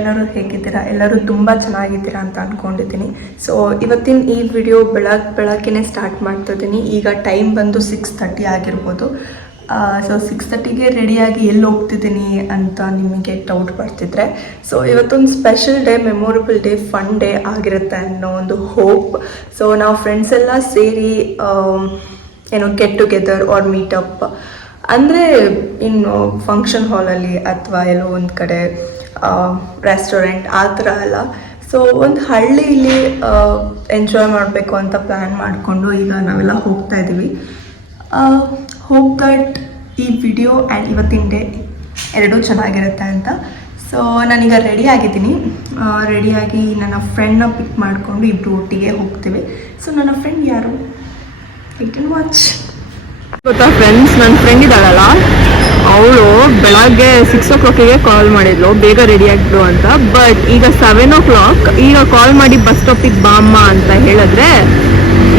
ಎಲ್ಲರೂ ಹೇಗಿದ್ದೀರಾ? ಎಲ್ಲರೂ ತುಂಬ ಚೆನ್ನಾಗಿದ್ದೀರಾ ಅಂತ ಅಂದ್ಕೊಂಡಿದ್ದೀನಿ. ಸೊ ಇವತ್ತಿನ ಈ ವಿಡಿಯೋ ಬೆಳಗ್ಗೆನೇ ಸ್ಟಾರ್ಟ್ ಮಾಡ್ತಿದ್ದೀನಿ. ಈಗ ಟೈಮ್ ಬಂದು 6:30 ಆಗಿರ್ಬೋದು. ಸೊ 6:30ಗೆ ರೆಡಿಯಾಗಿ ಎಲ್ಲಿ ಹೋಗ್ತಿದ್ದೀನಿ ಅಂತ ನಿಮಗೆ ಡೌಟ್ ಬರ್ತಿದ್ರೆ, ಸೊ ಇವತ್ತೊಂದು special day, memorable day, fun day ಆಗಿರುತ್ತೆ ಅನ್ನೋ ಒಂದು ಹೋಪ್. ಸೊ ನಾವು ಫ್ರೆಂಡ್ಸ್ ಎಲ್ಲ ಸೇರಿ ಏನೋ ಗೆಟ್ ಟುಗೆದರ್ ಆರ್ ಮೀಟಪ್ ಅಂದರೆ ಇನ್ನು ಫಂಕ್ಷನ್ ಹಾಲಲ್ಲಿ ಅಥವಾ ಎಲ್ಲೋ ಒಂದು ಕಡೆ ರೆಸ್ಟೋರೆಂಟ್ ಆ ಥರ ಅಲ್ಲ. ಸೊ ಒಂದು ಹಳ್ಳಿಲಿ ಎಂಜಾಯ್ ಮಾಡಬೇಕು ಅಂತ ಪ್ಲ್ಯಾನ್ ಮಾಡಿಕೊಂಡು ಈಗ ನಾವೆಲ್ಲ ಹೋಗ್ತಾ ಇದ್ದೀವಿ. ಹೋಪ್ ದಟ್ ಈ ವಿಡಿಯೋ ಆ್ಯಂಡ್ ಇವತ್ತಿನ ಡೇ ಎರಡೂ ಚೆನ್ನಾಗಿರುತ್ತೆ ಅಂತ. ಸೊ ನಾನೀಗ ರೆಡಿ ಆಗಿದ್ದೀನಿ. ರೆಡಿಯಾಗಿ ನನ್ನ ಫ್ರೆಂಡ್ನ ಪಿಕ್ ಮಾಡಿಕೊಂಡು ಇಬ್ಬರು ಒಟ್ಟಿಗೆ ಹೋಗ್ತೀವಿ. ಸೊ ನನ್ನ ಫ್ರೆಂಡ್ ಯಾರು? Wait and watch. ಗೊತ್ತಾ ಫ್ರೆಂಡ್ಸ್, ನನ್ನ ಫ್ರೆಂಡ್ ಇದ್ದಾಳಲ್ಲ, ಅವಳು ಬೆಳಗ್ಗೆ 6 o'clock ಕಾಲ್ ಮಾಡಿದ್ಲು ಬೇಗ ರೆಡಿ ಆಗಿದ್ರು ಅಂತ. ಬಟ್ ಈಗ 7 o'clock, ಈಗ ಕಾಲ್ ಮಾಡಿ ಬಸ್ ಸ್ಟಾಪಿಗೆ ಬಾಮ್ಮ ಅಂತ ಹೇಳಿದ್ರೆ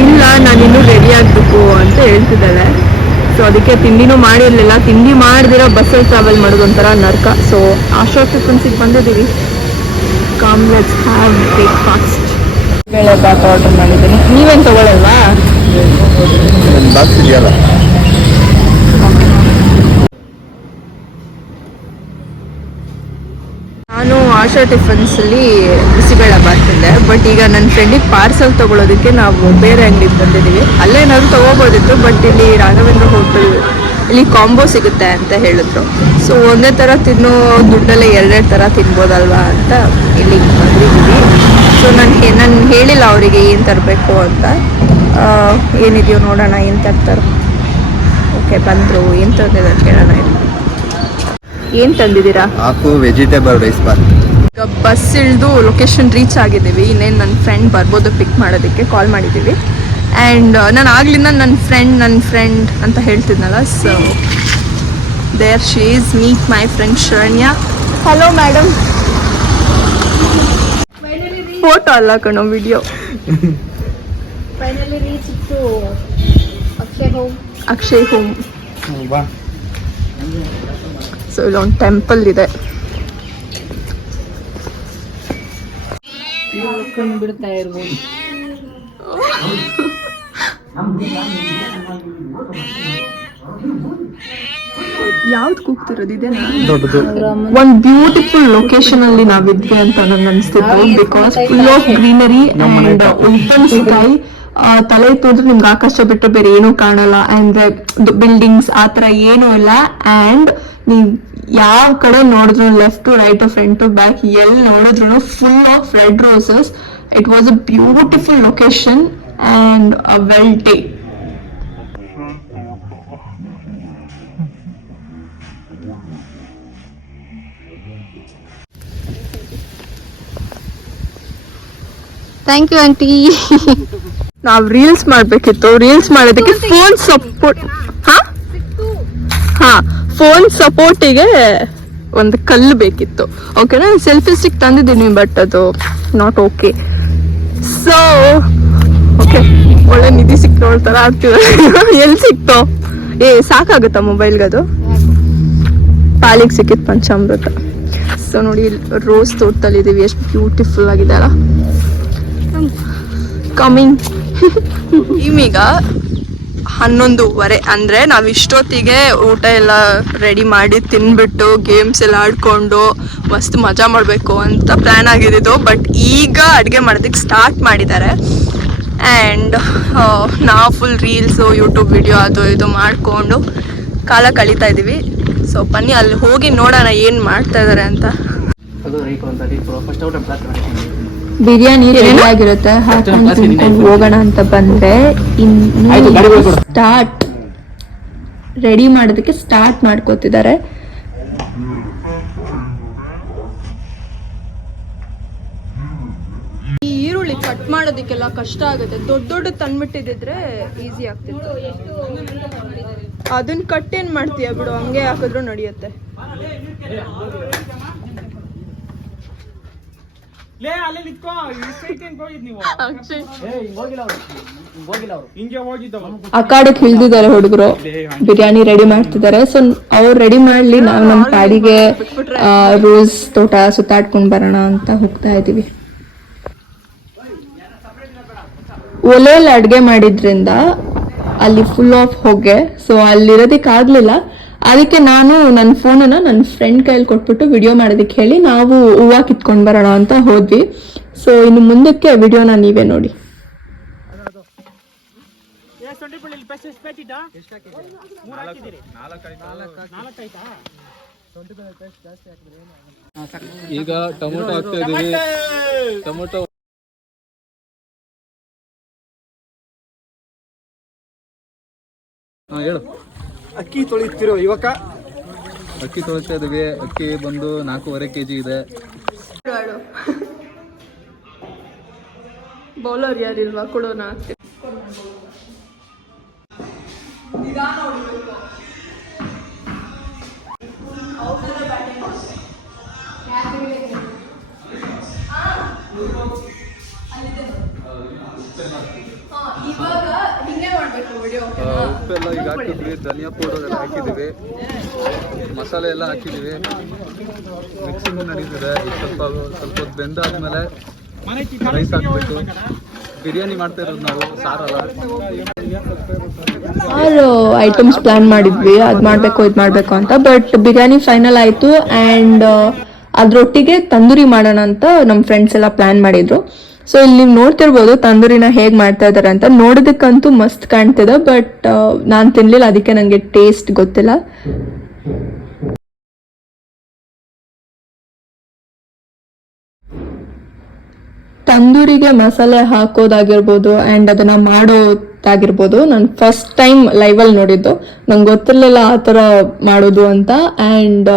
ಇಲ್ಲ ನಾನಿನ್ನೂ ರೆಡಿ ಆಗಬೇಕು ಅಂತ ಹೇಳ್ತಿದ್ದಾಳೆ. ಸೊ ಅದಕ್ಕೆ ತಿಂಡಿನೂ ಮಾಡಿರಲಿಲ್ಲ. ತಿಂಡಿ ಮಾಡಿದಿರೋ ಬಸ್ಸಲ್ಲಿ ಟ್ರಾವೆಲ್ ಮಾಡೋದು ಒಂಥರ ನರ್ಕ. ಸೊ ಆಶಾ ಟಿಫನ್ಸಿಗೆ ಬಂದಿದ್ದೀವಿ. Come let's have breakfast. ಬೇಳೆ ಬಾತ್ ಆರ್ಡರ್ ಮಾಡಿದ್ದೀನಿ. ನೀವೇನು ತಗೊಳ್ಳಲ್ವಾ? ಬಾಕ್ಸ್ ಇದೆಯಲ್ಲ. ನಾನು ಆಶಾ ಟಿಫನ್ಸಲ್ಲಿ ಬಿಸಿಬೇಳೆ ಬಾತ್ ತಿಂದೆ. ಬಟ್ ಈಗ ನನ್ನ ಫ್ರೆಂಡಿಗೆ ಪಾರ್ಸಲ್ ತೊಗೊಳೋದಕ್ಕೆ ನಾವು ಬೇರೆ ಅಂಗಡಿಗೆ ಬಂದಿದ್ದೀವಿ. ಅಲ್ಲೇನಾದ್ರು ತೊಗೋಬೋದಿತ್ತು, ಬಟ್ ಇಲ್ಲಿ ರಾಘವೇಂದ್ರ ಹೋಟೆಲ್ ಇಲ್ಲಿ ಕಾಂಬೋ ಸಿಗುತ್ತೆ ಅಂತ ಹೇಳಿದ್ರು. ಸೊ ಒಂದೇ ಥರ ತಿನ್ನೋ ದುಡ್ಡಲ್ಲೇ ಎರಡೆರಡು ಥರ ತಿನ್ಬೋದಲ್ವಾ ಅಂತ ಇಲ್ಲಿಗೆ ಬಂದಿದ್ದೀವಿ. ಸೊ ನಾನು ಹೇಳಿಲ್ಲ ಅವರಿಗೆ ಏನು ತರಬೇಕು ಅಂತ. ಏನಿದೆಯೋ ನೋಡೋಣ ಏನು ತರ್ತಾರೆ. ಓಕೆ, ಬಂದರು. ಏನು ತಂದಿದ್ದಾರೆ ಕೇಳೋಣ. ಏನು ತಂದಿದ್ದೀರಾ? Half vegetable rice bath. ಈಗ ಬಸ್ ಇಳಿದು ಲೊಕೇಶನ್ ರೀಚ್ ಆಗಿದ್ದೀವಿ. ಇನ್ನೇನು ನನ್ನ ಫ್ರೆಂಡ್ ಬರ್ಬೋದು ಪಿಕ್ ಮಾಡೋದಕ್ಕೆ ಕಾಲ್ ಮಾಡಿದ್ದೀವಿ. ಆ್ಯಂಡ್ ನಾನು ಆಗ್ಲಿಂದ ನನ್ನ ಫ್ರೆಂಡ್ ಅಂತ ಹೇಳ್ತಿದ್ನಲ್ಲ. So there she is, meet my friend Saranya. Hello madam. Photo ಅಲ್ಲ ಕಣೋ, video. Finally reached to Akshay home. So ಇಲ್ಲೊಂದು ಟೆಂಪಲ್ ಇದೆ. ಬಿಡ್ತಾ ಇರ್ಬೋದು. ಯಾವ್ದು ಕೂಗ್ತಿರೋದು ಇದೇನಾ? ದೊಡ್ಡದು. ಒಂದು ಬ್ಯೂಟಿಫುಲ್ ಲೊಕೇಶನ್ ಅಲ್ಲಿ ನಾವಿದ್ವಿ ಅಂತ ನನಗೆ ಅನಿಸ್ತಿತ್ತು. Because full of greenery and open sky. ತಲೆ ತೋದ್ರೆ ನಿಮ್ಗೆ ಆಕಾಶ ಬಿಟ್ಟರೆ ಬೇರೆ ಏನೂ ಕಾಣಲ್ಲ. ಅಂದ್ರೆ ಬಿಲ್ಡಿಂಗ್ಸ್ ಆ ಥರ ಏನೂ ಇಲ್ಲ. ಆ್ಯಂಡ್ ನೀವು ಯಾವ ಕಡೆ ನೋಡಿದ್ರು, left to right, front to back, ಎಲ್ಲಿ ನೋಡಿದ್ರು full of red roses. It was a beautiful location and a well day. Thank you aunty. ನಾವು ರೀಲ್ಸ್ ಮಾಡಬೇಕಿತ್ತು. ರೀಲ್ಸ್ ಮಾಡೋದಕ್ಕೆ ಫೋನ್ ಸಪೋರ್ಟ್. ಫೋನ್ ಸಪೋರ್ಟಿಗೆ ಒಂದು ಕಲ್ಲು ಬೇಕಿತ್ತು. ಓಕೆನಾ? ಸೆಲ್ಫಿ ಸ್ಟಿಕ್ ತಂದಿದ್ದೀನಿ, ಬಟ್ ಅದು ನಾಟ್ ಓಕೆ. ಸೊ ಓಕೆ, ಒಳ್ಳೆ ನಿಧಿ ಸಿಕ್ತೋಳ್ತಾರ ಆಗ್ತಿದೆ. ಎಲ್ಲಿ ಸಿಕ್ತೋ? ಸಾಕಾಗುತ್ತಾ ಮೊಬೈಲ್ಗೆ? ಅದು ಪಾಲಿಗೆ ಸಿಕ್ಕಿತ್ತು ಪಂಚಾಮೃತ. ಸೊ ನೋಡಿ, ರೋಸ್ ತೋಟದಲ್ಲಿದ್ದೀವಿ. ಎಷ್ಟು ಬ್ಯೂಟಿಫುಲ್ ಆಗಿದೆ ಅಲ್ಲ. ಕಮಿಂಗ್. ಈಗ 11:30 ಅಂದರೆ ನಾವು ಇಷ್ಟೊತ್ತಿಗೆ ಊಟ ಎಲ್ಲ ರೆಡಿ ಮಾಡಿ ತಿನ್ಬಿಟ್ಟು ಗೇಮ್ಸ್ ಎಲ್ಲ ಆಡ್ಕೊಂಡು ಮಸ್ತ್ ಮಜಾ ಮಾಡಬೇಕು ಅಂತ ಪ್ಲ್ಯಾನ್ ಆಗಿದ್ದು. ಬಟ್ ಈಗ ಅಡುಗೆ ಮಾಡೋದಕ್ಕೆ ಸ್ಟಾರ್ಟ್ ಮಾಡಿದ್ದಾರೆ. ಆ್ಯಂಡ್ ನಾವು ಫುಲ್ ರೀಲ್ಸು, ಯೂಟ್ಯೂಬ್ ವಿಡಿಯೋ ಅದು ಇದು ಮಾಡಿಕೊಂಡು ಕಾಲ ಕಳೀತಾ ಇದ್ದೀವಿ. ಸೊ ಬನ್ನಿ ಅಲ್ಲಿ ಹೋಗಿ ನೋಡೋಣ ಏನು ಮಾಡ್ತಾ ಇದ್ದಾರೆ ಅಂತ. ಬಿರಿಯಾನಿ ರೆಡಿ ಆಗಿರುತ್ತೆ, ಹಾಕೊಂಡು ತಿನ್ಕೊಂಡು ಹೋಗೋಣ ಅಂತ ಬಂದ್ರೆ ಇನ್ನು ಸ್ಟಾರ್ಟ್ ರೆಡಿ ಮಾಡೋದಕ್ಕೆ ಸ್ಟಾರ್ಟ್ ಮಾಡ್ಕೋತಿದ್ದಾರೆ. ಈ ಈರುಳ್ಳಿ ಕಟ್ ಮಾಡೋದಕ್ಕೆಲ್ಲ ಕಷ್ಟ ಆಗುತ್ತೆ. ದೊಡ್ಡ ತಂದ್ಬಿಟ್ಟಿದ್ರೆ ಈಸಿ ಆಗ್ತಿತ್ತು. ಅದನ್ನ ಕಟ್ ಏನ್ ಮಾಡ್ತೀಯ ಬಿಡು, ಹಂಗೆ ಹಾಕಿದ್ರು ನಡೆಯುತ್ತೆ. ಲೇ ಅಲ್ಲೇ ನಿಂತ್ಕೋ ಇಷ್ಟೈತೆ ಅಂತ ಹೋಗಿದ್ ನೀವು ಹಿಂಗೆ ಹೋಗಿದ್ದವ ಅಖಾಡಕ್ಕೆ ಇಳ್ದಿದ್ದಾರೆ ಹುಡುಗರು, ಬಿರಿಯಾನಿ ರೆಡಿ ಮಾಡ್ತಿದ್ದಾರೆ. ಸೊ ಅವ್ರು ರೆಡಿ ಮಾಡ್ಲಿ, ನಾವು ನಮ್ಮ ಪಾಡಿಗೆ ರೋಸ್ ತೋಟ ಸುತ್ತಾಡ್ಕೊಂಡ್ ಬರೋಣ ಅಂತ ಹೋಗ್ತಾ ಇದೀವಿ. ಒಲೆಯಲ್ಲಿ ಅಡ್ಗೆ ಮಾಡಿದ್ರಿಂದ ಅಲ್ಲಿ ಫುಲ್ ಆಫ್ ಹೊಗೆ, ಸೊ ಅಲ್ಲಿರೋದಕ್ಕಾಗ್ಲಿಲ್ಲ. ಅದಕ್ಕೆ ನಾನು ನನ್ನ ಫೋನನ್ನ ನನ್ನ ಫ್ರೆಂಡ್ ಕೈಯಲ್ಲಿ ಕೊಟ್ಬಿಟ್ಟು ವಿಡಿಯೋ ಮಾಡೋದಕ್ಕೆ ಹೇಳಿ ನಾವು ಹೂವು ಕಿತ್ಕೊಂಡು ಬರೋಣ ಅಂತ ಹೋದ್ವಿ. ಸೊ ಇನ್ನು ಮುಂದಕ್ಕೆ ವಿಡಿಯೋನ ನೀವೇ ನೋಡಿ. ಈಗ ಟೊಮೊಟೊ ಹಾಕ್ತಾ ಇದೀವಿ. ಟೊಮೊಟೊ ಹೇಳು. ಅಕ್ಕಿ ತೊಳಿತಿರೋ ಇವಾಗ ಅಕ್ಕಿ ತೊಳಿತಾ ಇದೀವಿ. ಅಕ್ಕಿ ಬಂದು 4.5 kg ಇದೆ. ಬೌಲರ್ ಯಾರಿಲ್ವಾ, ಕೊಡೋಣ ಆಗ್ತದೆ. ಉಪ್ಪೆಲ್ಲ ಈಗ ಹಾಕಿದ್ವಿ, ಧನಿಯಾ ಪೌಡರ್ ಎಲ್ಲ ಹಾಕಿದ್ದೀವಿ, ಮಸಾಲೆ ಎಲ್ಲ ಹಾಕಿದ್ದೀವಿ, ಮಿಕ್ಸಿಂಗ್ ನಡೀತಿದೆ. ಸ್ವಲ್ಪ ಹೊತ್ತು ಬೆಂದಾದ್ಮೇಲೆ ರೈಸ್ ಹಾಕ್ಬಿಟ್ಟು ಬಿರಿಯಾನಿ ಮಾಡ್ತಾ ಇರೋದು ನಾವು, ಸಾರಲ್ಲ. 6 ಐಟಮ್ಸ್ ಪ್ಲಾನ್ ಮಾಡಿದ್ವಿ, ಅದ್ ಮಾಡ್ಬೇಕು ಇದ್ ಮಾಡ್ಬೇಕು ಅಂತ. ಬಟ್ ಬಿರಿಯಾನಿ ಫೈನಲ್ ಆಯ್ತು. ಅಂಡ್ ಅದ್ರೊಟ್ಟಿಗೆ ತಂದೂರಿ ಮಾಡೋಣ ಅಂತ ನಮ್ ಫ್ರೆಂಡ್ಸ್ ಎಲ್ಲ ಪ್ಲಾನ್ ಮಾಡಿದ್ರು. ಸೊ ಇಲ್ಲಿ ನೀವು ನೋಡ್ತಿರ್ಬೋದು ತಂದೂರಿನ ಹೇಗ್ ಮಾಡ್ತಾ ಇದಾರೆ ಅಂತ. ನೋಡೋದಕ್ಕಂತೂ ಮಸ್ತ್ ಕಾಣ್ತಿದೆ, ಬಟ್ ನಾನ್ ತಿನ್ಲಿಲ್ಲ, ಅದಕ್ಕೆ ನಂಗೆ ಟೇಸ್ಟ್ ಗೊತ್ತಿಲ್ಲ. ತಂದೂರಿಗೆ ಮಸಾಲೆ ಹಾಕೋದಾಗಿರ್ಬೋದು ಅಂಡ್ ಅದನ್ನ ಮಾಡೋದಾಗಿರ್ಬೋದು, ನಾನು ಫಸ್ಟ್ ಟೈಮ್ ಲೈವ್ ಅಲ್ಲಿ ನೋಡಿದ್ದು. ನಂಗೆ ಗೊತ್ತಿರ್ಲಿಲ್ಲ ಆ ಥರ ಮಾಡೋದು ಅಂತ. ಅಂಡ್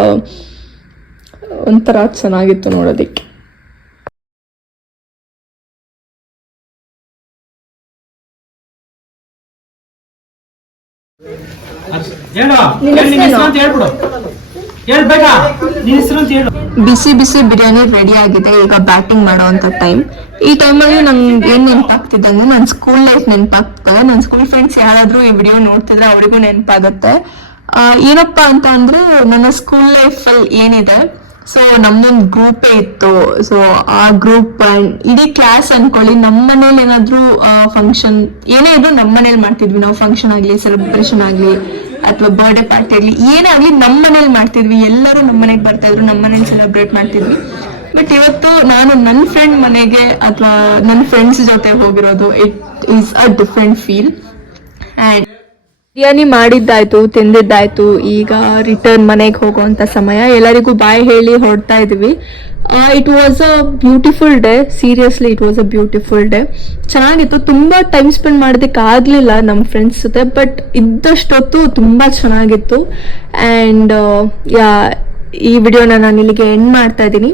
ಒಂಥರ ಚೆನ್ನಾಗಿತ್ತು ನೋಡೋದಿಕ್ಕೆ. ಬಿಸಿ ಬಿಸಿ ಬಿರಿಯಾನಿ ರೆಡಿ ಆಗಿದೆ. ಈಗ ಬ್ಯಾಟಿಂಗ್ ಮಾಡೋವಂಥ ಟೈಮ್. ಈ ಟೈಮಲ್ಲಿ ನಂಗೆ ಏನ್ ನೆನಪಾಗ್ತಿದೆ ಅಂದ್ರೆ ನನ್ನ ಸ್ಕೂಲ್ ಲೈಫ್ ನೆನಪಾಗ್ತದೆ. ನನ್ನ ಸ್ಕೂಲ್ ಫ್ರೆಂಡ್ಸ್ ಯಾರಾದ್ರೂ ಈ ವಿಡಿಯೋ ನೋಡ್ತಿದ್ರೆ ಅವರಿಗೂ ನೆನಪಾಗುತ್ತೆ. ಏನಪ್ಪಾ ಅಂತ ಅಂದ್ರೆ, ನನ್ನ ಸ್ಕೂಲ್ ಲೈಫ್ ಅಲ್ಲಿ ಏನಿದೆ, ಸೊ ನಮ್ದೊಂದು ಗ್ರೂಪೇ ಇತ್ತು. ಸೊ ಆ ಗ್ರೂಪ್ ಇಡೀ ಕ್ಲಾಸ್ ಅನ್ಕೊಳ್ಳಿ, ನಮ್ಮ ಮನೇಲಿ ಏನಾದ್ರು ಫಂಕ್ಷನ್ ಏನೇ ಇದ್ರು ನಮ್ಮ ಮನೇಲಿ ಮಾಡ್ತಿದ್ವಿ ನಾವು. ಫಂಕ್ಷನ್ ಆಗ್ಲಿ, ಸೆಲೆಬ್ರೇಷನ್ ಆಗ್ಲಿ, ಅಥವಾ ಬರ್ಡೇ ಪಾರ್ಟಿ ಆಗ್ಲಿ, ಏನೇ ಆಗ್ಲಿ ನಮ್ಮ ಮನೇಲಿ ಮಾಡ್ತಿದ್ವಿ. ಎಲ್ಲರೂ ನಮ್ಮ ಮನೆಗೆ ಬರ್ತಾ ಇದ್ರು, ನಮ್ಮ ಮನೇಲಿ ಸೆಲೆಬ್ರೇಟ್ ಮಾಡ್ತಿದ್ವಿ. ಬಟ್ ಇವತ್ತು ನಾನು ನನ್ನ ಫ್ರೆಂಡ್ ಮನೆಗೆ ಅಥವಾ ನನ್ನ ಫ್ರೆಂಡ್ಸ್ ಜೊತೆ ಹೋಗಿರೋದು, it is a different feel. And biryani ಮಾಡಿದ್ದಾಯ್ತು, ತಿಂದಿದ್ದಾಯ್ತು. ಈಗ ರಿಟರ್ನ್ ಮನೆಗೆ ಹೋಗುವಂತ ಸಮಯ. ಎಲ್ಲರಿಗೂ ಬಾಯ್ ಹೇಳಿ ಹೊರಡ್ತಾ ಇದೀವಿ. It was a beautiful day. Seriously it was a beautiful day. ಚೆನ್ನಾಗಿತ್ತು. ತುಂಬಾ ಟೈಮ್ ಸ್ಪೆಂಡ್ ಮಾಡೋದಕ್ಕೆ ಆಗ್ಲಿಲ್ಲ ನಮ್ಮ ಫ್ರೆಂಡ್ಸ್ ಜೊತೆ, ಬಟ್ ಇದ್ದಷ್ಟೊತ್ತು ತುಂಬಾ ಚೆನ್ನಾಗಿತ್ತು. ಅಂಡ್ ಈ ವಿಡಿಯೋನ ನಾನು ಇಲ್ಲಿಗೆ ಎಂಡ್ ಮಾಡ್ತಾ ಇದ್ದೀನಿ.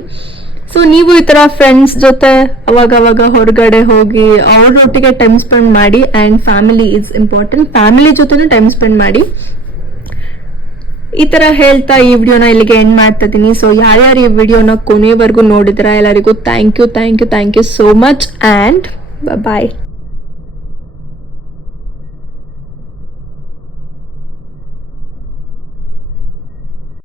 ಸೊ ನೀವು ಈ ತರ ಫ್ರೆಂಡ್ಸ್ ಜೊತೆ ಅವಾಗ ಹೊರಗಡೆ ಹೋಗಿ ಅವ್ರೊಟ್ಟಿಗೆ ಟೈಮ್ ಸ್ಪೆಂಡ್ ಮಾಡಿ. And family is important. Family ಜೊತೆನೂ ಟೈಮ್ ಸ್ಪೆಂಡ್ ಮಾಡಿ. ಈ ತರ ಹೇಳ್ತಾ ಈ ವಿಡಿಯೋನ ಇಲ್ಲಿಗೆ ಎಂಡ್ ಮಾಡ್ತಾ ಇದ್ದೀನಿ. ಸೊ ಯಾರ್ಯಾರು ಈ ವಿಡಿಯೋನ ಕೊನೆಯವರೆಗೂ ನೋಡಿದ್ರ ಎಲ್ಲರಿಗೂ thank you so much. And bye.